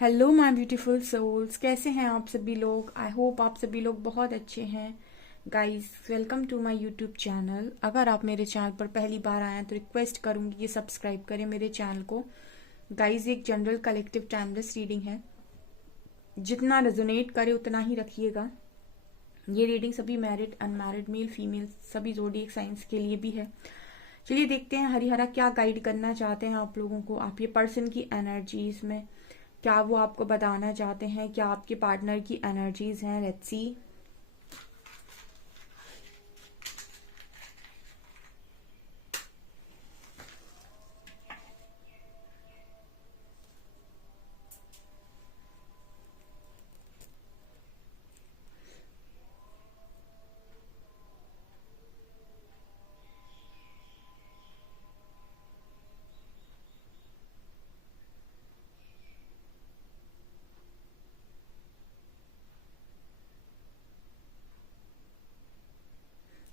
Hello my beautiful souls, कैसे हैं आप सभी लोग। आई होप आप सभी लोग बहुत अच्छे हैं। Guys, welcome to my YouTube channel. अगर आप मेरे चैनल पर पहली बार आए हैं तो रिक्वेस्ट करूंगी कि सब्सक्राइब करें मेरे चैनल को। गाइस, ये एक जनरल कलेक्टिव टाइमलेस रीडिंग है। जितना रेजोनेट करे उतना ही रखिएगा। ये रीडिंग सभी मैरिड अनमैरिड मेल फीमेल सभी जोडिएक साइंस के लिए भी है। चलिए देखते हैं हरिहरा क्या गाइड करना चाहते हैं आप लोगों को। आप ये पर्सन की एनर्जीज में क्या वो आपको बताना चाहते हैं, क्या आपके पार्टनर की एनर्जीज हैं। Let's see.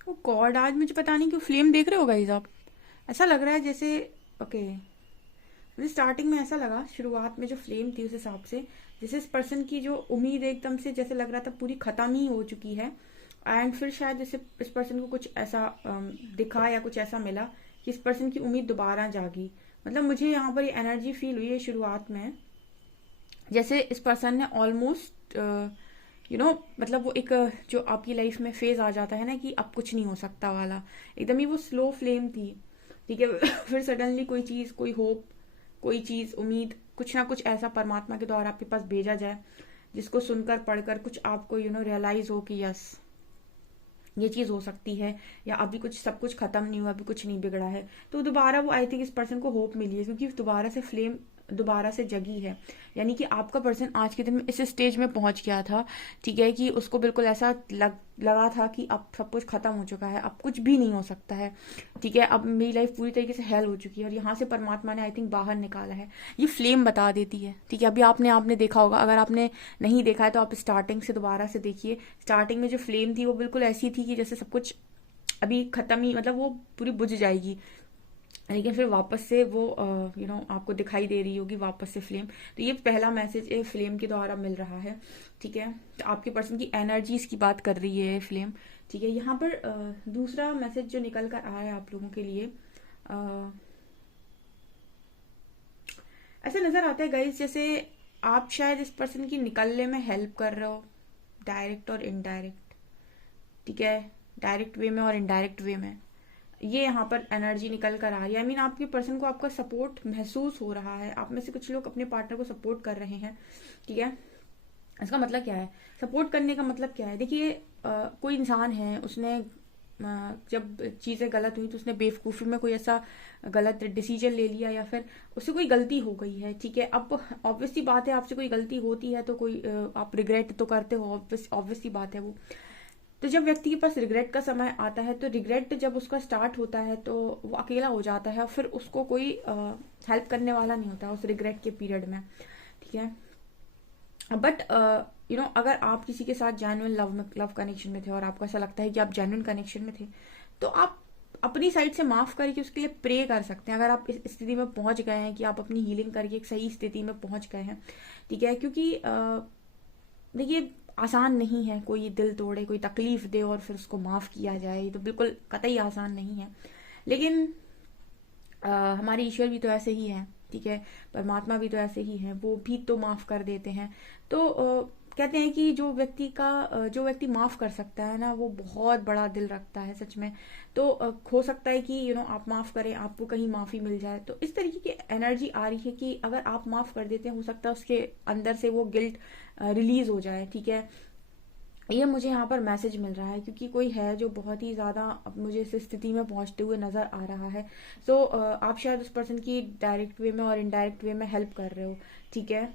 वो गॉड, आज मुझे पता नहीं क्यों फ्लेम देख रहे हो गाइस आप। ऐसा लग रहा है जैसे, ओके, मुझे स्टार्टिंग में ऐसा लगा, शुरुआत में जो फ्लेम थी उस हिसाब से जैसे इस पर्सन की जो उम्मीद एकदम से जैसे लग रहा था पूरी खत्म ही हो चुकी है। एंड फिर शायद जैसे इस पर्सन को कुछ ऐसा दिखा या कुछ ऐसा मिला कि इस पर्सन की उम्मीद दोबारा जागी। मतलब मुझे यहाँ पर ये एनर्जी फील हुई है शुरुआत में, जैसे इस पर्सन ने ऑलमोस्ट मतलब वो एक जो आपकी लाइफ में फेज आ जाता है ना कि अब कुछ नहीं हो सकता वाला, एकदम ही वो स्लो फ्लेम थी। ठीक है। फिर सडनली कोई चीज, कोई होप, कोई चीज, उम्मीद, कुछ ना कुछ ऐसा परमात्मा के द्वारा आपके पास भेजा जाए जिसको सुनकर पढ़कर कुछ आपको रियलाइज हो कि यस, ये चीज हो सकती है, या अभी कुछ सब कुछ खत्म नहीं हुआ, अभी कुछ नहीं बिगड़ा है। तो दोबारा वो आई थिंक इस पर्सन को होप मिली है क्योंकि दोबारा से फ्लेम दोबारा से जगी है। यानी कि आपका पर्सन आज के दिन में इस स्टेज में पहुंच गया था। ठीक है, कि उसको बिल्कुल ऐसा लगा था कि अब सब कुछ खत्म हो चुका है, अब कुछ भी नहीं हो सकता है। ठीक है, अब मेरी लाइफ पूरी तरीके से हेल हो चुकी है और यहाँ से परमात्मा ने आई थिंक बाहर निकाला है। ये फ्लेम बता देती है। ठीक है, अभी आपने आपने देखा होगा, अगर आपने नहीं देखा है तो आप स्टार्टिंग से दोबारा से देखिए। स्टार्टिंग में जो फ्लेम थी वो बिल्कुल ऐसी थी कि जैसे सब कुछ अभी खत्म ही, मतलब वो पूरी बुझ जाएगी, लेकिन फिर वापस से वो आपको दिखाई दे रही होगी वापस से फ्लेम। तो ये पहला मैसेज ए फ्लेम के द्वारा मिल रहा है। ठीक है, तो आपके पर्सन की एनर्जीज की बात कर रही है फ्लेम। ठीक है, यहाँ पर दूसरा मैसेज जो निकल कर आया है आप लोगों के लिए, ऐसा नजर आता है गाइस जैसे आप शायद इस पर्सन की निकलने में हेल्प कर रहे हो, डायरेक्ट और इनडायरेक्ट। ठीक है, डायरेक्ट वे में और इनडायरेक्ट वे में ये यहाँ पर एनर्जी निकल कर आ रही है। आई मीन आपके पर्सन को आपका सपोर्ट महसूस हो रहा है। आप में से कुछ लोग अपने पार्टनर को सपोर्ट कर रहे हैं। ठीक है, इसका मतलब क्या है, सपोर्ट करने का मतलब क्या है। देखिए, कोई इंसान है, उसने जब चीज़ें गलत हुई तो उसने बेवकूफ़ी में कोई ऐसा गलत डिसीजन ले लिया, या फिर उससे कोई गलती हो गई है। ठीक है, अब ऑब्वियसली बात है, आपसे कोई गलती होती है तो कोई आप रिग्रेट तो करते हो, ऑब्वियसली बात है वो। तो जब व्यक्ति के पास रिग्रेट का समय आता है, तो रिग्रेट जब उसका स्टार्ट होता है तो वो अकेला हो जाता है, फिर उसको कोई हेल्प करने वाला नहीं होता उस रिग्रेट के पीरियड में। ठीक है, बट अगर आप किसी के साथ जेन्युइन लव कनेक्शन में थे और आपको ऐसा लगता है कि आप जेन्युइन कनेक्शन में थे, तो आप अपनी साइड से माफ करके उसके लिए प्रे कर सकते हैं। अगर आप इस स्थिति में पहुंच गए हैं कि आप अपनी हीलिंग करके एक सही स्थिति में पहुंच गए हैं। ठीक है, क्योंकि देखिए, आसान नहीं है कोई दिल तोड़े, कोई तकलीफ दे और फिर उसको माफ किया जाए, ये तो बिल्कुल कतई आसान नहीं है। लेकिन हमारे ईश्वर भी तो ऐसे ही हैं। ठीक है, परमात्मा भी तो ऐसे ही हैं, वो भी तो माफ कर देते हैं। तो कहते हैं कि जो व्यक्ति माफ कर सकता है ना, वो बहुत बड़ा दिल रखता है सच में। तो हो सकता है कि आप माफ करें, आपको कहीं माफी मिल जाए। तो इस तरीके की एनर्जी आ रही है कि अगर आप माफ कर देते हैं, हो सकता है उसके अंदर से वो गिल्ट रिलीज हो जाए। ठीक है, ये मुझे यहाँ पर मैसेज मिल रहा है क्योंकि कोई है जो बहुत ही ज्यादा अब मुझे इस स्थिति में पहुंचते हुए नजर आ रहा है। सो आप शायद उस पर्सन की डायरेक्ट वे में और इनडायरेक्ट वे में हेल्प कर रहे हो। ठीक है,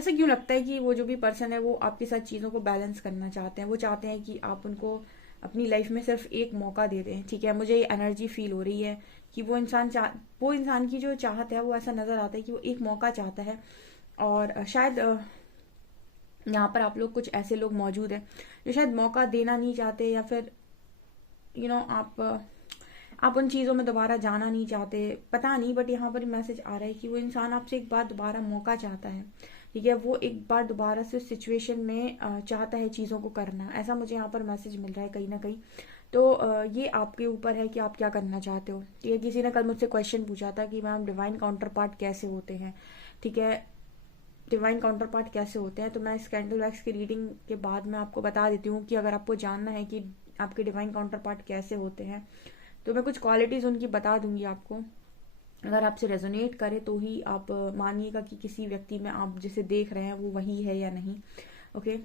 ऐसा क्यों लगता है कि वो जो भी पर्सन है वो आपके साथ चीज़ों को बैलेंस करना चाहते हैं, वो चाहते हैं कि आप उनको अपनी लाइफ में सिर्फ एक मौका दे दें। ठीक है, मुझे ये एनर्जी फील हो रही है कि वो इंसान की जो चाहत है वो ऐसा नज़र आता है कि वो एक मौका चाहता है। और शायद यहाँ पर आप लोग कुछ ऐसे लोग मौजूद हैं जो शायद मौका देना नहीं चाहते, या फिर आप उन चीज़ों में दोबारा जाना नहीं चाहते, पता नहीं। बट यहाँ पर मैसेज आ रहा है कि वो इंसान आपसे एक बार दोबारा मौका चाहता है। ठीक है, वो एक बार दोबारा से सिचुएशन में चाहता है चीज़ों को करना, ऐसा मुझे यहाँ पर मैसेज मिल रहा है कहीं ना कहीं। तो ये आपके ऊपर है कि आप क्या करना चाहते हो। ठीक है, किसी ने कल मुझसे क्वेश्चन पूछा था कि मैम डिवाइन काउंटर पार्ट कैसे होते हैं। ठीक है, डिवाइन काउंटर पार्ट कैसे होते हैं, तो मैं इस कैंडल वैक्स की रीडिंग के बाद मैं आपको बता देती हूँ कि अगर आपको जानना है कि आपके डिवाइन काउंटर पार्ट कैसे होते हैं तो मैं कुछ क्वालिटीज़ उनकी बता दूंगी आपको। अगर आपसे रेजोनेट करे तो ही आप मानिएगा कि किसी व्यक्ति में आप जिसे देख रहे हैं वो वही है या नहीं। ओके,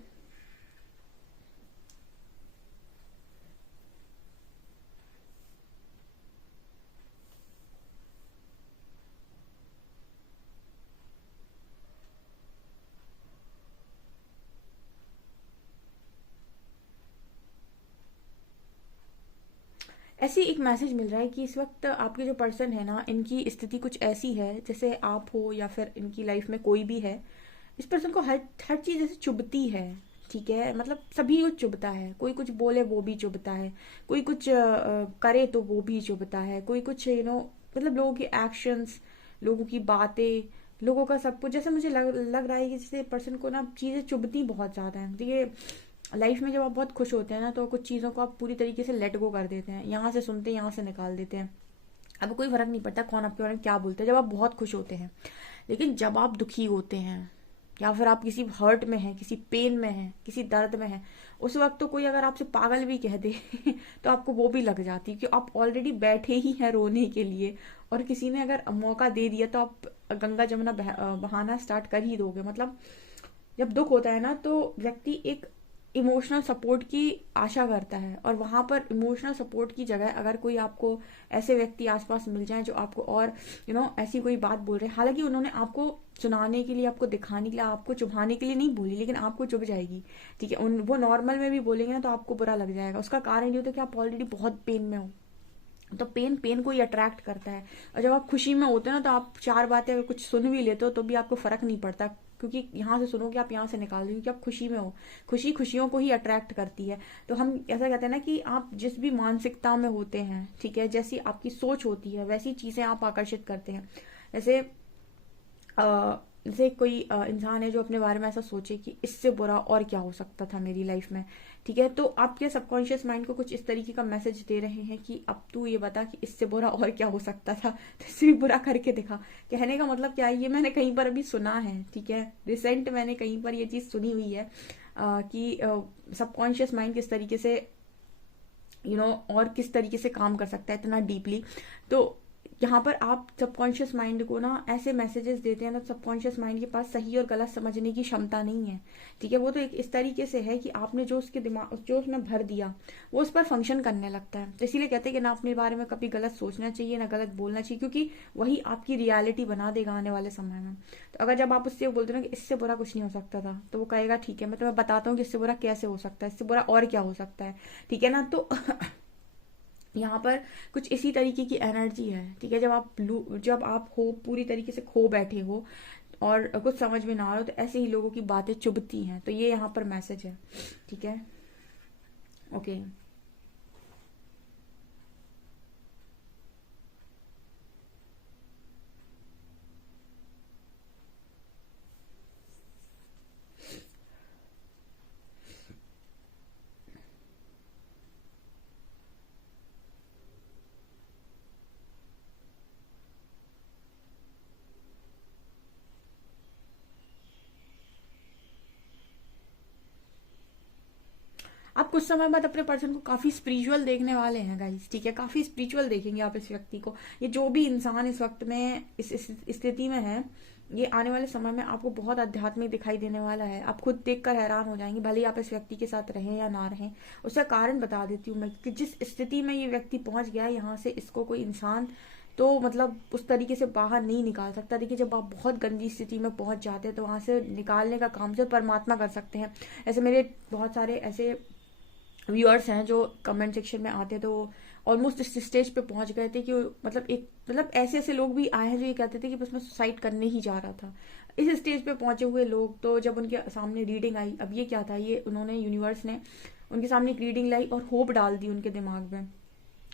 ऐसे एक मैसेज मिल रहा है कि इस वक्त आपके जो पर्सन है ना, इनकी स्थिति कुछ ऐसी है जैसे आप हो या फिर इनकी लाइफ में कोई भी है। इस पर्सन को हर हर चीज़ जैसे चुभती है। ठीक है, मतलब सभी कुछ चुभता है, कोई कुछ बोले वो भी चुभता है, कोई कुछ करे तो वो भी चुभता है, कोई कुछ मतलब लोगों के एक्शंस, लोगों की बातें, लोगों का सब कुछ, जैसे मुझे लग रहा है कि जैसे पर्सन को ना चीज़ें चुभती बहुत ज़्यादा हैं। ठीक है, लाइफ में जब आप बहुत खुश होते हैं ना तो कुछ चीज़ों को आप पूरी तरीके से लेट गो कर देते हैं, यहाँ से सुनते हैं यहाँ से निकाल देते हैं, अब कोई फर्क नहीं पड़ता कौन आपके बारे में क्या बोलते हैं जब आप बहुत खुश होते हैं। लेकिन जब आप दुखी होते हैं या फिर आप किसी हर्ट में हैं, किसी पेन में हैं, किसी दर्द में हैं, उस वक्त तो कोई अगर आपसे पागल भी कह दे तो आपको वो भी लग जाती है कि आप ऑलरेडी बैठे ही हैं रोने के लिए, और किसी ने अगर मौका दे दिया तो आप गंगा जमुना बहाना स्टार्ट कर ही दोगे। मतलब जब दुख होता है ना तो व्यक्ति एक इमोशनल सपोर्ट की आशा करता है, और वहां पर इमोशनल सपोर्ट की जगह अगर कोई आपको ऐसे व्यक्ति आसपास मिल जाए जो आपको और ऐसी कोई बात बोल रहे हैं, हालांकि उन्होंने आपको सुनाने के लिए, आपको दिखाने के लिए, आपको चुभाने के लिए नहीं बोली, लेकिन आपको चुभ जाएगी। ठीक है, वो नॉर्मल में भी बोलेंगे ना तो आपको बुरा लग जाएगा। उसका कारण ये होता है कि आप ऑलरेडी बहुत पेन में हो, तो पेन पेन को ही अट्रैक्ट करता है। और जब आप खुशी में होते हो ना तो आप चार बातें अगर कुछ सुन भी लेते हो तो भी आपको फर्क नहीं पड़ता, क्योंकि यहाँ से सुनोगे आप यहाँ से निकाल दोगे, क्योंकि आप खुशी में हो। खुशी खुशियों को ही अट्रैक्ट करती है। तो हम ऐसा कहते हैं ना कि आप जिस भी मानसिकता में होते हैं, ठीक है, जैसी आपकी सोच होती है वैसी चीजें आप आकर्षित करते हैं। जैसे जैसे कोई इंसान है जो अपने बारे में ऐसा सोचे कि इससे बुरा और क्या हो सकता था मेरी लाइफ में। ठीक है, तो आपके सबकॉन्शियस माइंड को कुछ इस तरीके का मैसेज दे रहे हैं कि अब तू ये बता कि इससे बुरा और क्या हो सकता था, तो इससे भी बुरा करके दिखा। कहने का मतलब क्या है, ये मैंने कहीं पर अभी सुना है। ठीक है, रिसेंट मैंने कहीं पर ये चीज सुनी हुई है कि सबकॉन्शियस माइंड किस तरीके से और किस तरीके से काम कर सकता है इतना डीपली। तो यहाँ पर आप सबकॉन्शियस माइंड को ना ऐसे मैसेजेस देते हैं ना, सबकॉन्शियस माइंड के पास सही और गलत समझने की क्षमता नहीं है। ठीक है, वो तो एक इस तरीके से है कि आपने जो उसके दिमाग जो उसमें भर दिया वो उस पर फंक्शन करने लगता है। तो इसीलिए कहते हैं कि ना अपने बारे में कभी गलत सोचना चाहिए ना गलत बोलना चाहिए, क्योंकि वही आपकी रियलिटी बना देगा आने वाले समय में। तो अगर जब आप उससे बोलते हो कि इससे बुरा कुछ नहीं हो सकता था, तो वो कहेगा ठीक है मैं तुम्हें बताता हूँ कि इससे बुरा कैसे हो सकता है, इससे बुरा और क्या हो सकता है। ठीक है ना, तो यहाँ पर कुछ इसी तरीके की एनर्जी है। ठीक है, जब आप हो पूरी तरीके से खो बैठे हो और कुछ समझ में ना आ रहा हो, तो ऐसे ही लोगों की बातें चुभती हैं। तो ये यहाँ पर मैसेज है। ठीक है, ओके। आप कुछ समय बाद अपने पर्सन को काफी स्पिरिचुअल देखने वाले हैं गाइस। ठीक है, काफी स्पिरिचुअल देखेंगे आप इस व्यक्ति को। ये जो भी इंसान इस वक्त में इस स्थिति में है, ये आने वाले समय में आपको बहुत आध्यात्मिक दिखाई देने वाला है। आप खुद देखकर हैरान हो जाएंगे, भले ही आप इस व्यक्ति के साथ रहें या ना रहें। उसका कारण बता देती हूँ मैं कि जिस स्थिति में ये व्यक्ति पहुंच गया है, यहाँ से इसको कोई इंसान तो मतलब उस तरीके से बाहर नहीं निकाल सकता। देखिए जब आप बहुत गंदी स्थिति में पहुंच जाते हैं तो वहां से निकालने का काम सिर्फ परमात्मा कर सकते हैं। ऐसे मेरे बहुत सारे ऐसे व्यूअर्स हैं जो कमेंट सेक्शन में आते तो ऑलमोस्ट इस स्टेज पे पहुंच गए थे कि मतलब एक मतलब ऐसे ऐसे लोग भी आए हैं जो ये कहते थे कि बस मैं सुसाइड करने ही जा रहा था। इस स्टेज पे पहुंचे हुए लोग तो जब उनके सामने रीडिंग आई, अब ये क्या था, ये उन्होंने यूनिवर्स ने उनके सामने एक रीडिंग लाई और होप डाल दी उनके दिमाग में।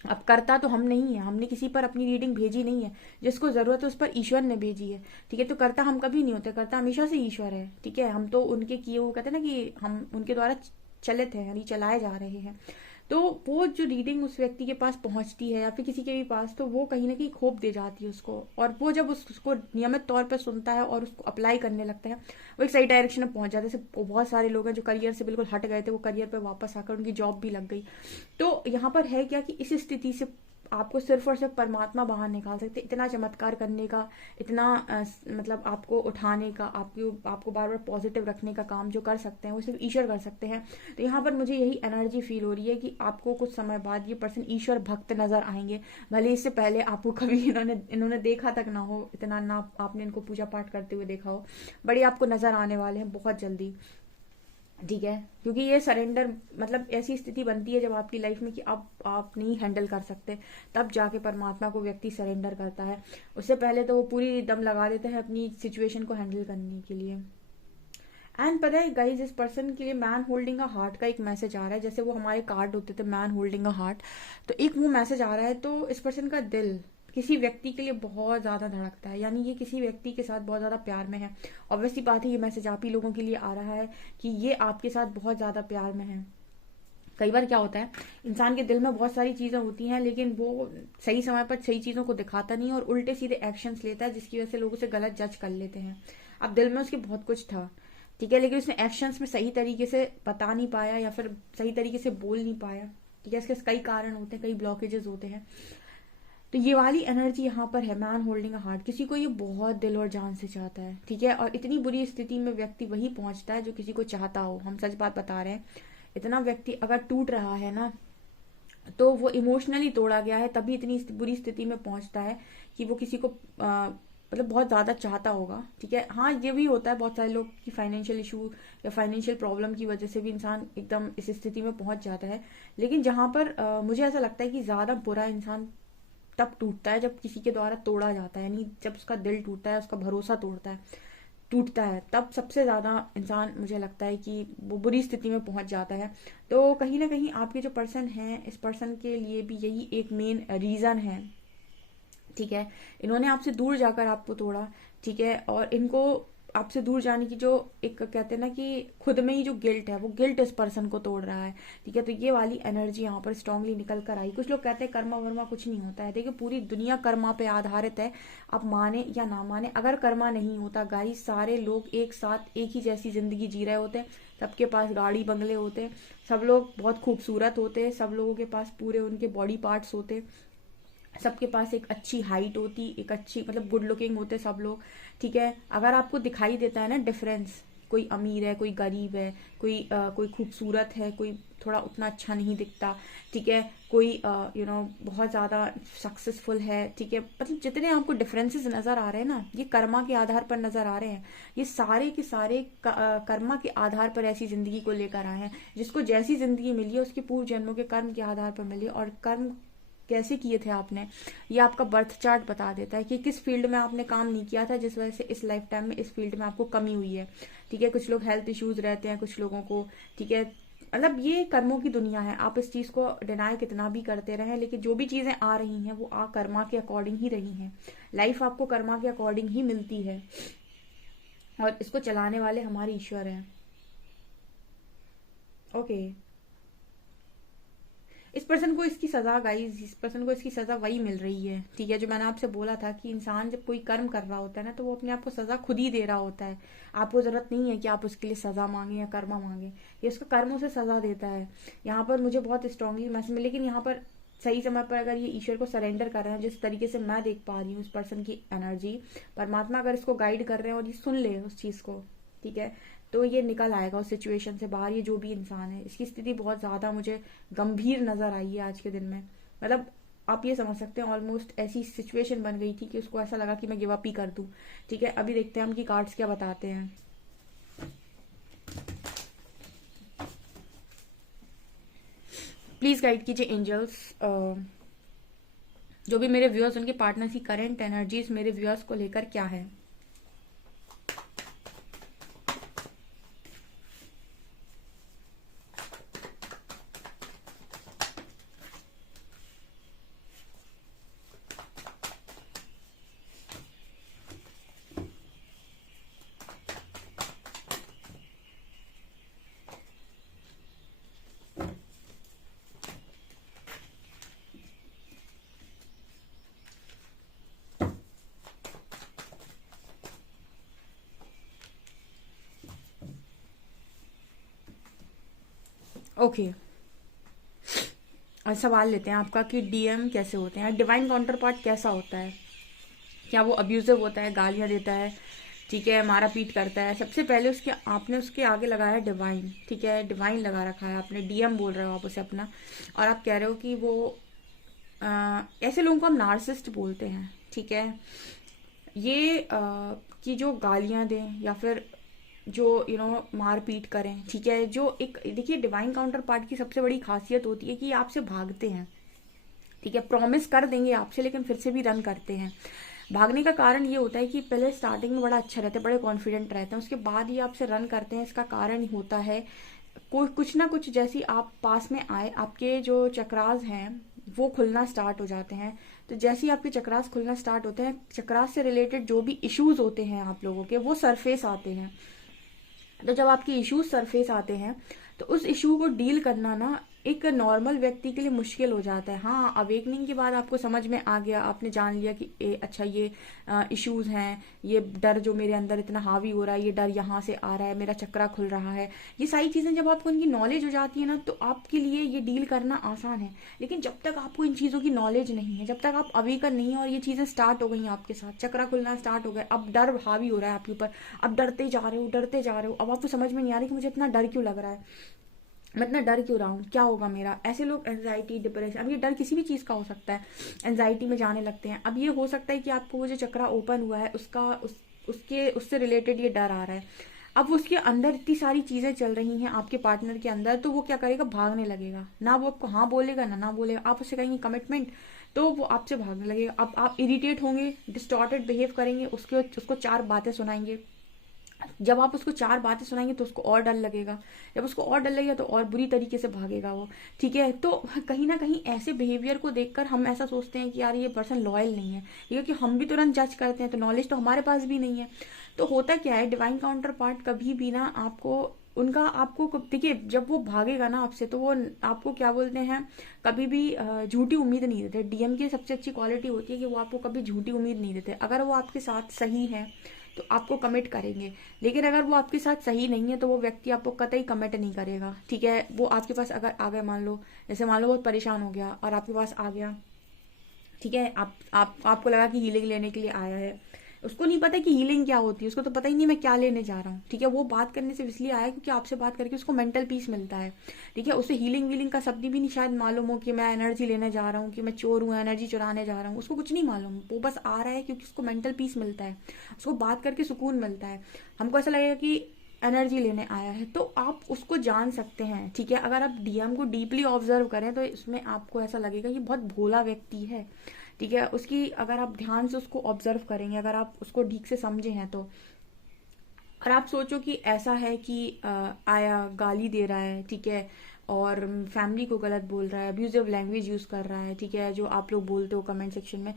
अब करता तो हम नहीं है, हमने किसी पर अपनी रीडिंग भेजी नहीं है, जिसको जरूरत है उस पर ईश्वर ने भेजी है। ठीक है, तो करता हम कभी नहीं होते, करता हमेशा से ईश्वर है। ठीक है, हम तो उनके किए, वो कहते हैं ना कि हम उनके द्वारा चलित है, यानी चलाए जा रहे हैं। तो वो जो रीडिंग उस व्यक्ति के पास पहुंचती है या फिर किसी के भी पास, तो वो कहीं ना कहीं खोप दे जाती है उसको, और वो जब उसको नियमित तौर पर सुनता है और उसको अप्लाई करने लगता है, वो एक सही डायरेक्शन में पहुंच जाता है। जैसे बहुत सारे लोग हैं जो करियर से बिल्कुल हट गए थे, वो करियर पर वापस आकर उनकी जॉब भी लग गई। तो यहाँ पर है क्या कि इस स्थिति से आपको सिर्फ और सिर्फ परमात्मा बाहर निकाल सकते, इतना चमत्कार करने का, इतना मतलब आपको उठाने का, आपको बार बार पॉजिटिव रखने का काम जो कर सकते हैं वो सिर्फ ईश्वर कर सकते हैं। तो यहाँ पर मुझे यही एनर्जी फील हो रही है कि आपको कुछ समय बाद ये पर्सन ईश्वर भक्त नजर आएंगे। भले इससे पहले आपको कभी इन्होंने देखा तक ना हो, इतना ना आपने इनको पूजा पाठ करते हुए देखा हो, बड़े आपको नजर आने वाले हैं बहुत जल्दी। ठीक है, क्योंकि ये सरेंडर मतलब ऐसी स्थिति बनती है जब आपकी लाइफ में कि आप नहीं हैंडल कर सकते, तब जाके परमात्मा को व्यक्ति सरेंडर करता है। उससे पहले तो वो पूरी दम लगा देता है अपनी सिचुएशन को हैंडल करने के लिए। एंड पता है गाइज, इस पर्सन के लिए मैन होल्डिंग अ हार्ट का एक मैसेज आ रहा है। जैसे वो हमारे कार्ड होते थे मैन होल्डिंग अ हार्ट, तो एक वो मैसेज आ रहा है। तो इस पर्सन का दिल किसी व्यक्ति के लिए बहुत ज्यादा धड़कता है, यानी ये किसी व्यक्ति के साथ बहुत ज्यादा प्यार में है। ऑब्वियसली बात है, ये मैसेज आप ही लोगों के लिए आ रहा है कि ये आपके साथ बहुत ज्यादा प्यार में है। कई बार क्या होता है, इंसान के दिल में बहुत सारी चीजें होती हैं लेकिन वो सही समय पर सही चीजों को दिखाता नहीं और उल्टे सीधे एक्शंस लेता है, जिसकी वजह से लोग उसे गलत जज कर लेते हैं। अब दिल में उसके बहुत कुछ था, ठीक है, लेकिन उसने एक्शंस में सही तरीके से बता नहीं पाया या फिर सही तरीके से बोल नहीं पाया। ठीक है, इसके कई कारण होते हैं, कई ब्लॉकेजेस होते हैं। तो ये वाली एनर्जी यहाँ पर है, मैन होल्डिंग अ हार्ट। किसी को ये बहुत दिल और जान से चाहता है। ठीक है, और इतनी बुरी स्थिति में व्यक्ति वही पहुंचता है जो किसी को चाहता हो। हम सच बात बता रहे हैं, इतना व्यक्ति अगर टूट रहा है ना, तो वो इमोशनली तोड़ा गया है, तभी इतनी बुरी स्थिति में पहुंचता है कि वो किसी को मतलब बहुत ज्यादा चाहता होगा। ठीक है, हाँ ये भी होता है बहुत सारे लोग की फाइनेंशियल इशू या फाइनेंशियल प्रॉब्लम की वजह से भी इंसान एकदम इस स्थिति में पहुंच जाता है। लेकिन जहां पर मुझे ऐसा लगता है कि ज्यादा बुरा इंसान तब टूटता है जब किसी के द्वारा तोड़ा जाता है, यानी जब उसका दिल टूटता है, उसका भरोसा टूटता है, तब सबसे ज्यादा इंसान मुझे लगता है कि वो बुरी स्थिति में पहुंच जाता है। तो कहीं ना कहीं आपके जो पर्सन हैं, इस पर्सन के लिए भी यही एक मेन रीजन है। ठीक है, इन्होंने आपसे दूर जाकर आपको तोड़ा। ठीक है, और इनको आपसे दूर जाने की जो एक कहते हैं ना कि खुद में ही जो गिल्ट है, वो गिल्ट इस पर्सन को तोड़ रहा है। ठीक है, तो ये वाली एनर्जी यहाँ पर स्ट्रांगली निकल कर आई। कुछ लोग कहते हैं कर्मा वर्मा कुछ नहीं होता है। देखिए पूरी दुनिया कर्मा पे आधारित है, आप माने या ना माने। अगर कर्मा नहीं होता गाइस, सारे लोग एक साथ एक ही जैसी जिंदगी जी रहे होते, सबके पास गाड़ी बंगले होते, सब लोग बहुत खूबसूरत होते, सब लोगों के पास पूरे उनके बॉडी पार्ट्स होते, सबके पास एक अच्छी हाइट होती, एक अच्छी मतलब गुड लुकिंग होते सब लोग। ठीक है, अगर आपको दिखाई देता है ना डिफरेंस, कोई अमीर है, कोई गरीब है, कोई खूबसूरत है, कोई थोड़ा उतना अच्छा नहीं दिखता। ठीक है, कोई बहुत ज्यादा सक्सेसफुल है। ठीक है, मतलब जितने आपको डिफरेंसेस नजर आ रहे हैं ना, ये कर्मा के आधार पर नजर आ रहे हैं। ये सारे के सारे कर्मा के आधार पर ऐसी जिंदगी को लेकर आए हैं। जिसको जैसी जिंदगी मिली है उसके पूर्व जन्मों के कर्म के आधार पर मिली है, और कर्म कैसे किए थे आपने, ये आपका बर्थ चार्ट बता देता है कि किस फील्ड में आपने काम नहीं किया था, जिस वजह से इस लाइफ टाइम में इस फील्ड में आपको कमी हुई है। ठीक है, कुछ लोग हेल्थ इश्यूज रहते हैं कुछ लोगों को। ठीक है, मतलब ये कर्मों की दुनिया है, आप इस चीज को डिनाई कितना भी करते रहें, लेकिन जो भी चीजें आ रही हैं वो कर्मा के अकॉर्डिंग ही रही हैं। लाइफ आपको कर्मा के अकॉर्डिंग ही मिलती है, और इसको चलाने वाले हमारे ईश्वर हैं। ओके, इस पर्सन को इसकी सजा गाइस, इस पर्सन को इसकी सजा वही मिल रही है। ठीक है, जो मैंने आपसे बोला था कि इंसान जब कोई कर्म कर रहा होता है ना, तो वो अपने आप को सजा खुद ही दे रहा होता है। आपको जरूरत नहीं है कि आप उसके लिए सजा मांगे या कर्मा मांगे, ये उसका कर्म उसे सजा देता है। यहाँ पर मुझे बहुत स्ट्रांगली मैसेज मिले, लेकिन यहाँ पर सही समय पर अगर ये ईश्वर को सरेंडर कर रहे हैं, जिस तरीके से मैं देख पा रही हूँ इस पर्सन की एनर्जी, परमात्मा अगर इसको गाइड कर रहे हैं और ये सुन ले उस चीज को, ठीक है, तो ये निकल आएगा उस सिचुएशन से बाहर। ये जो भी इंसान है, इसकी स्थिति बहुत ज्यादा मुझे गंभीर नजर आई है आज के दिन में। मतलब आप ये समझ सकते हैं ऑलमोस्ट ऐसी सिचुएशन बन गई थी कि उसको ऐसा लगा कि मैं गिव अप ही कर दूं। ठीक है, अभी देखते हैं हम कि कार्ड्स क्या बताते हैं। प्लीज गाइड कीजिए एंजल्स, जो भी मेरे व्यूअर्स उनके पार्टनर्स की करंट एनर्जीज मेरे व्यूअर्स को लेकर क्या है। ओके, सवाल लेते हैं आपका कि डीएम कैसे होते हैं, डिवाइन काउंटर पार्ट कैसा होता है, क्या वो अब्यूजिव होता है, गालियां देता है, ठीक है, मारा पीट करता है। सबसे पहले उसके आपने उसके आगे लगाया डिवाइन, ठीक है, डिवाइन लगा रखा है आपने, डीएम बोल रहे हो आप उसे अपना, और आप कह रहे हो कि वो ऐसे लोगों को हम नार्सिसिस्ट बोलते हैं। ठीक है, ये कि जो गालियां दें या फिर जो मार पीट करें, ठीक है, जो एक देखिए डिवाइन काउंटर पार्ट की सबसे बड़ी खासियत होती है कि ये आपसे भागते हैं। ठीक है, प्रॉमिस कर देंगे आपसे लेकिन फिर से भी रन करते हैं। भागने का कारण ये होता है कि पहले स्टार्टिंग में बड़ा अच्छा रहते हैं, बड़े कॉन्फिडेंट रहते हैं, उसके बाद ही आपसे रन करते हैं। इसका कारण होता है कोई कुछ ना कुछ, जैसी आप पास में आए आपके जो चक्रास हैं वो खुलना स्टार्ट हो जाते हैं। तो जैसे ही आपके चक्रास खुलना स्टार्ट होते हैं, चक्रास से रिलेटेड जो भी इश्यूज होते हैं आप लोगों के वो सरफेस आते हैं। तो जब आपके इश्यूज सरफेस आते हैं तो उस इशू को डील करना ना एक नॉर्मल व्यक्ति के लिए मुश्किल हो जाता है। हाँ, अवेकनिंग के बाद आपको समझ में आ गया, आपने जान लिया कि अच्छा ये इश्यूज हैं, ये डर जो मेरे अंदर इतना हावी हो रहा है, ये डर यहाँ से आ रहा है, मेरा चक्रा खुल रहा है। ये सारी चीजें जब आपको उनकी नॉलेज हो जाती है ना तो आपके लिए ये डील करना आसान है। लेकिन जब तक आपको इन चीजों की नॉलेज नहीं है, जब तक आप अवेकन नहीं है और ये चीजें स्टार्ट हो गई आपके साथ, चक्रा खुलना स्टार्ट हो गया, अब डर हावी हो रहा है आपके ऊपर, अब डरते जा रहे हो डरते जा रहे हो, अब आपको समझ में नहीं आ रही कि मुझे इतना डर क्यों लग रहा है, मैं इतना डर क्यों रहा हूँ, क्या होगा मेरा। ऐसे लोग एंजाइटी डिप्रेशन, अब ये डर किसी भी चीज़ का हो सकता है, एंजाइटी में जाने लगते हैं। अब ये हो सकता है कि आपको वो जो चक्रा ओपन हुआ है उसके उससे रिलेटेड ये डर आ रहा है। अब उसके अंदर इतनी सारी चीज़ें चल रही हैं आपके पार्टनर के अंदर, तो वो क्या करेगा, भागने लगेगा। ना वो आपको हाँ बोलेगा ना बोलेगा, आप उससे कहेंगे कमिटमेंट तो वो आपसे भागने लगेगा। अब आप इरिटेट होंगे, डिस्टॉर्टेड बिहेव करेंगे, उसको चार बातें सुनाएंगे। जब आप उसको चार बातें सुनाएंगे तो उसको और डर लगेगा, जब उसको और डर लगेगा तो और बुरी तरीके से भागेगा वो। ठीक है, तो कहीं ना कहीं ऐसे बिहेवियर को देखकर हम ऐसा सोचते हैं कि यार ये पर्सन लॉयल नहीं है, क्योंकि हम भी तुरंत जज करते हैं, तो नॉलेज तो हमारे पास भी नहीं है। तो होता क्या है, डिवाइन काउंटर पार्ट कभी भी ना आपको उनका आपको देखिए, जब वो भागेगा ना आपसे तो वो आपको क्या बोलते हैं, कभी भी झूठी उम्मीद नहीं देते। डीएम की सबसे अच्छी क्वालिटी होती है कि वो आपको कभी झूठी उम्मीद नहीं देते। अगर वो आपके साथ सही है तो आपको कमिट करेंगे, लेकिन अगर वो आपके साथ सही नहीं है तो वो व्यक्ति आपको कतई कमिट नहीं करेगा। ठीक है, वो आपके पास अगर आ गया, मान लो जैसे मान लो बहुत परेशान हो गया और आपके पास आ गया, ठीक है, आपको लगा कि हीलिंग लेने के लिए आया है, उसको नहीं पता कि हीलिंग क्या होती है, उसको तो पता ही नहीं मैं क्या लेने जा रहा हूँ। ठीक है, वो बात करने से इसलिए आया क्योंकि आपसे बात करके उसको मेंटल पीस मिलता है। ठीक है, उसे हीलिंग वीलिंग का शब्द भी नहीं शायद मालूम हो कि मैं एनर्जी लेने जा रहा हूँ, कि मैं चोर हूँ एनर्जी चुराने जा रहा हूँ, उसको कुछ नहीं मालूम। वो बस आ रहा है क्योंकि उसको मेंटल पीस मिलता है, उसको बात करके सुकून मिलता है। हमको ऐसा लगेगा कि एनर्जी लेने आया है, तो आप उसको जान सकते हैं। ठीक है, अगर आप डीएम को डीपली ऑब्जर्व करें तो इसमें आपको ऐसा लगेगा कि बहुत भोला व्यक्ति है। ठीक है, उसकी अगर आप ध्यान से उसको ऑब्जर्व करेंगे, अगर आप उसको ठीक से समझे हैं तो, और आप सोचो कि ऐसा है कि आया गाली दे रहा है, ठीक है, और फैमिली को गलत बोल रहा है, अब्यूजिव लैंग्वेज यूज कर रहा है, ठीक है, जो आप लोग बोलते हो कमेंट सेक्शन में,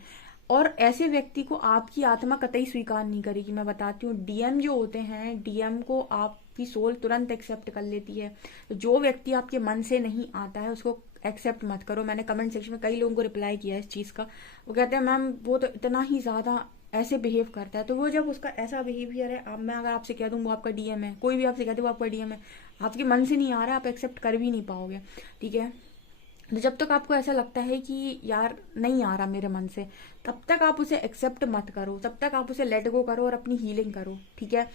और ऐसे व्यक्ति को आपकी आत्मा कतई स्वीकार नहीं करेगी। मैं बताती हूँ, डीएम जो होते हैं, डीएम को आपकी सोल तुरंत एक्सेप्ट कर लेती है। तो जो व्यक्ति आपके मन से नहीं आता है उसको एक्सेप्ट मत करो। मैंने कमेंट सेक्शन में कई लोगों को रिप्लाई किया है इस चीज़ का। वो कहते हैं मैम वो तो इतना ही ज़्यादा ऐसे बिहेव करता है, तो वो जब उसका ऐसा बिहेवियर है, अब मैं अगर आपसे कह दूँ वो आपका डीएम है, कोई भी आपसे कहते वो आपका डीएम है, आपके मन से नहीं आ रहा है, आप एक्सेप्ट कर भी नहीं पाओगे। ठीक है, तो जब तक आपको ऐसा लगता है कि यार नहीं आ रहा मेरे मन से, तब तक आप उसे एक्सेप्ट मत करो, तब तक आप उसे लेट गो करो और अपनी हीलिंग करो। ठीक है,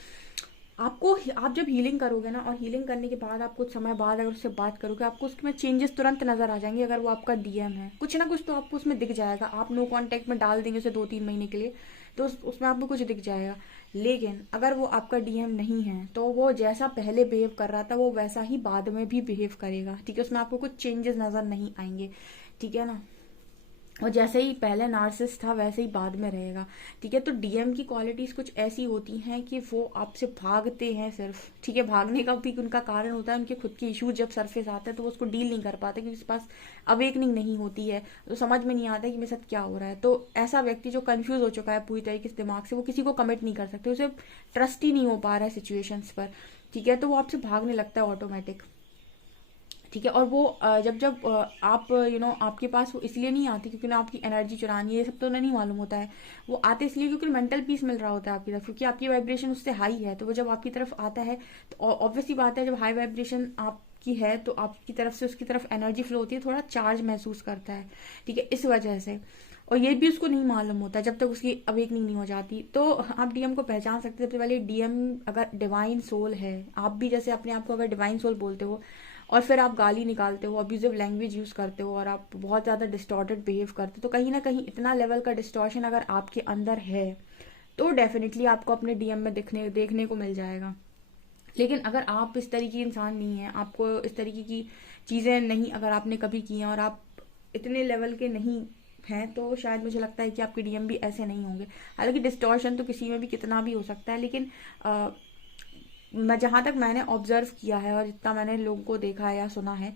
आपको, आप जब हीलिंग करोगे ना, और हीलिंग करने के बाद आप कुछ समय बाद अगर उससे बात करोगे, आपको उसमें चेंजेस तुरंत नजर आ जाएंगे। अगर वो आपका डीएम है, कुछ ना कुछ तो आपको उसमें दिख जाएगा। आप नो कांटेक्ट में डाल देंगे उसे 2-3 महीने के लिए, तो उसमें आपको कुछ दिख जाएगा। लेकिन अगर वो आपका डीएम नहीं है, तो वो जैसा पहले बिहेव कर रहा था वो वैसा ही बाद में भी बिहेव करेगा, ठीक है। उसमें आपको कुछ चेंजेस नजर नहीं आएंगे, ठीक है ना। और जैसे ही पहले नार्सिसिस्ट था वैसे ही बाद में रहेगा, ठीक है। तो डीएम की क्वालिटीज कुछ ऐसी होती हैं कि वो आपसे भागते हैं सिर्फ, ठीक है। भागने का भी उनका कारण होता है, उनके खुद के इश्यूज जब सरफेस आते हैं तो वो उसको डील नहीं कर पाते, क्योंकि उसके पास अवेकनिंग नहीं होती है, तो समझ में नहीं आता कि मेरे साथ क्या हो रहा है। तो ऐसा व्यक्ति जो कंफ्यूज हो चुका है पूरी तरीके से दिमाग से, वो किसी को कमिट नहीं कर सकते, उसे ट्रस्ट ही नहीं हो पा रहा है सिचुएशंस पर, ठीक है। तो वो आपसे भागने लगता है ऑटोमेटिक, ठीक है। और वो जब जब आप आपके पास वो इसलिए नहीं आते क्योंकि ना आपकी एनर्जी चुरानी है, ये सब तो उन्हें नहीं मालूम होता है। वो आते इसलिए क्योंकि मेंटल पीस मिल रहा होता है आपकी तरफ, क्योंकि आपकी वाइब्रेशन उससे हाई है। तो वो जब आपकी तरफ आता है तो ऑब्वियसली बात है, जब हाई वाइब्रेशन आपकी है तो आपकी तरफ से उसकी तरफ एनर्जी फ्लो होती है, थोड़ा चार्ज महसूस करता है, ठीक है, इस वजह से। और ये भी उसको नहीं मालूम होता जब तक उसकी अवेकनिंग नहीं हो जाती। तो आप डीएम को पहचान सकते हैं सबसे पहले। डीएम अगर डिवाइन सोल है, आप भी जैसे अपने आप को अगर डिवाइन सोल बोलते हो, और फिर आप गाली निकालते हो, अब्यूजिव लैंग्वेज यूज करते हो, और आप बहुत ज्यादा डिस्टॉर्टेड बिहेव करते हो, तो कहीं ना कहीं इतना लेवल का डिस्टॉर्शन अगर आपके अंदर है तो डेफिनेटली आपको अपने डीएम में देखने को मिल जाएगा। लेकिन अगर आप इस तरीके की इंसान नहीं है, आपको इस तरीके की चीजें नहीं अगर आपने कभी की हैं, और आप इतने लेवल के नहीं हैं, तो शायद मुझे लगता है कि आपके डीएम भी ऐसे नहीं होंगे। हालांकि डिस्टॉर्शन तो किसी में भी कितना भी हो सकता है, लेकिन मैं जहां तक मैंने ऑब्जर्व किया है और जितना मैंने लोगों को देखा है या सुना है,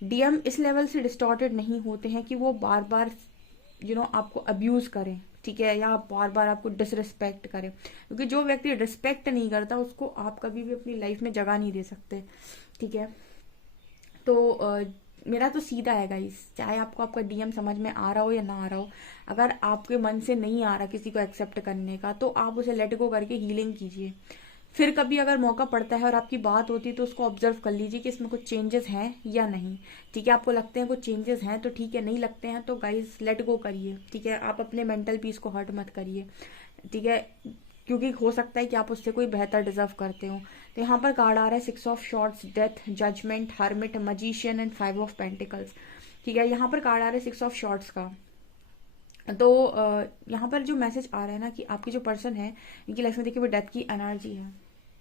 डीएम इस लेवल से डिस्टॉर्टेड नहीं होते हैं कि वो बार बार आपको अब्यूज करें, ठीक है, या बार बार आपको डिसरिस्पेक्ट करें। क्योंकि जो व्यक्ति रिस्पेक्ट नहीं करता उसको आप कभी भी अपनी लाइफ में जगह नहीं दे सकते, ठीक है। तो मेरा तो सीधा है गाइस, चाहे आपको आपका डीएम समझ में आ रहा हो या ना आ रहा हो, अगर आपके मन से नहीं आ रहा किसी को एक्सेप्ट करने का, तो आप उसे लेट गो करके हीलिंग कीजिए। फिर कभी अगर मौका पड़ता है और आपकी बात होती है तो उसको ऑब्जर्व कर लीजिए कि इसमें कुछ चेंजेस हैं या नहीं, ठीक है। आपको लगते हैं कुछ चेंजेस हैं तो ठीक है, नहीं लगते हैं तो गाइस लेट गो करिए, ठीक है। आप अपने मेंटल पीस को हर्ट मत करिए, ठीक है, क्योंकि हो सकता है कि आप उससे कोई बेहतर डिजर्व करते हो। तो यहाँ पर कार्ड आ रहा है 6 of swords, death, judgement, hermit, magician and 5 of pentacles, ठीक है। यहाँ पर कार्ड आ रहा है 6 ऑफ शॉर्ट्स का। तो यहाँ पर जो मैसेज आ रहा है ना कि आपकी जो पर्सन है, इनकी लाइफ में देखिए वो डेथ की एनर्जी है,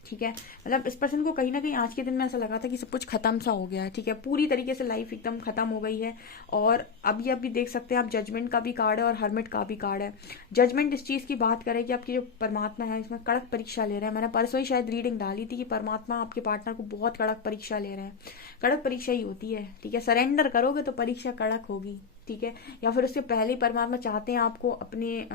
ठीक है। मतलब इस पर्सन को कहीं ना कहीं आज के दिन में ऐसा लगा था कि सब कुछ खत्म सा हो गया है, ठीक है, पूरी तरीके से लाइफ एकदम खत्म हो गई है। और अभी देख सकते हैं आप, जजमेंट का भी कार्ड है और हर्मिट का भी कार्ड है। जजमेंट इस चीज की बात करें कि आपकी जो परमात्मा है इसमें कड़क परीक्षा ले रहे हैं। मैंने परसों ही शायद रीडिंग डाली थी कि परमात्मा आपके पार्टनर को बहुत कड़क परीक्षा ले रहे हैं। कड़क परीक्षा ही होती है, ठीक है, सरेंडर करोगे तो परीक्षा कड़क होगी, ठीक है। या फिर उसके पहले ही परमात्मा चाहते हैं आपको अपने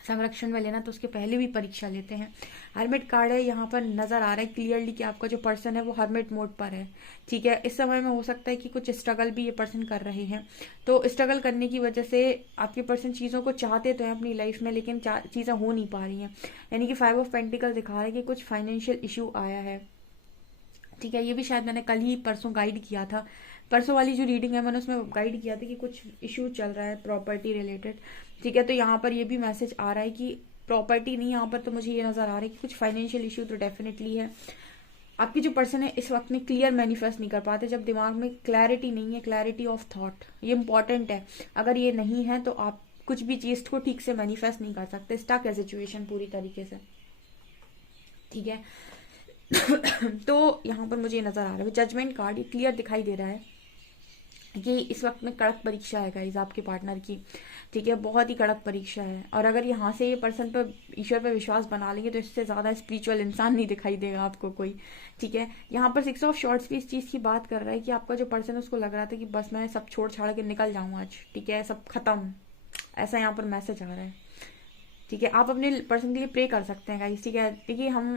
संरक्षण में लेना, तो उसके पहले भी परीक्षा लेते हैं। हर्मिट कार्ड है, यहाँ पर नजर आ रहा है क्लियरली कि आपका जो पर्सन है वो हर्मिट मोड पर है, ठीक है। इस समय में हो सकता है कि कुछ स्ट्रगल भी ये पर्सन कर रहे हैं, तो स्ट्रगल करने की वजह से आपके पर्सन चीजों को चाहते तो हैं अपनी लाइफ में, लेकिन चीजें हो नहीं पा रही हैं। यानी कि 5 ऑफ पेंटिकल दिखा रहा है कि कुछ फाइनेंशियल इशू आया है, ठीक है। ये भी शायद मैंने कल ही परसों गाइड किया था, परसों वाली जो रीडिंग है मैंने उसमें गाइड किया था कि कुछ इशू चल रहा है प्रॉपर्टी रिलेटेड, ठीक है। तो यहाँ पर ये भी मैसेज आ रहा है कि प्रॉपर्टी नहीं, यहाँ पर तो मुझे ये नजर आ रहा है कि कुछ फाइनेंशियल इशू तो डेफिनेटली है। आपकी जो पर्सन है इस वक्त में क्लियर मैनिफेस्ट नहीं कर पाते, जब दिमाग में क्लैरिटी नहीं है, क्लैरिटी ऑफ थॉट, ये इंपॉर्टेंट है। अगर ये नहीं है तो आप कुछ भी चीज को ठीक से मैनिफेस्ट नहीं कर सकते, स्टक है सिचुएशन पूरी तरीके से, ठीक है। तो यहाँ पर मुझे नजर आ रहा है जजमेंट कार्ड, ये क्लियर दिखाई दे रहा है कि इस वक्त में कड़क परीक्षा है गाइस आपके पार्टनर की, ठीक है, बहुत ही कड़क परीक्षा है। और अगर यहाँ से ये पर्सन पर ईश्वर पर विश्वास बना लेंगे तो इससे ज्यादा स्पिरिचुअल इंसान नहीं दिखाई देगा आपको कोई, ठीक है। यहाँ पर 6 ऑफ शॉर्ट्स भी इस चीज की बात कर रहा है कि आपका जो पर्सन है उसको लग रहा था कि बस मैं सब छोड़ छाड़ के निकल जाऊं आज, ठीक है, सब खत्म, ऐसा यहाँ पर मैसेज आ रहा है, ठीक है। आप अपने पर्सन के लिए प्रे कर सकते हैं गाइस, ठीक है। देखिए हम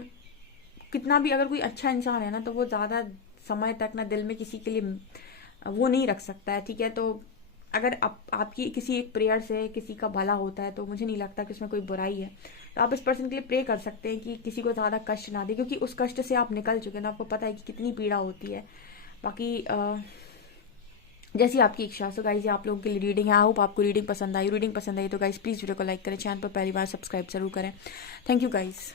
कितना भी अगर कोई अच्छा इंसान है ना तो वो ज्यादा समय तक ना दिल में किसी के लिए वो नहीं रख सकता है, ठीक है। तो अगर आपकी किसी एक प्रेयर से किसी का भला होता है तो मुझे नहीं लगता कि उसमें कोई बुराई है। तो आप इस पर्सन के लिए प्रे कर सकते हैं कि किसी को ज्यादा कष्ट ना दे, क्योंकि उस कष्ट से आप निकल चुके हैं ना, आपको पता है कि कितनी पीड़ा होती है। बाकी जैसी आपकी इच्छा। सो गाइज आप लोगों के लिए रीडिंग है, आई होप आपको रीडिंग पसंद आई तो गाइज प्लीज वीडियो को लाइक करें, चैनल पर पहली बार सब्सक्राइब जरूर करें। Thank you guys.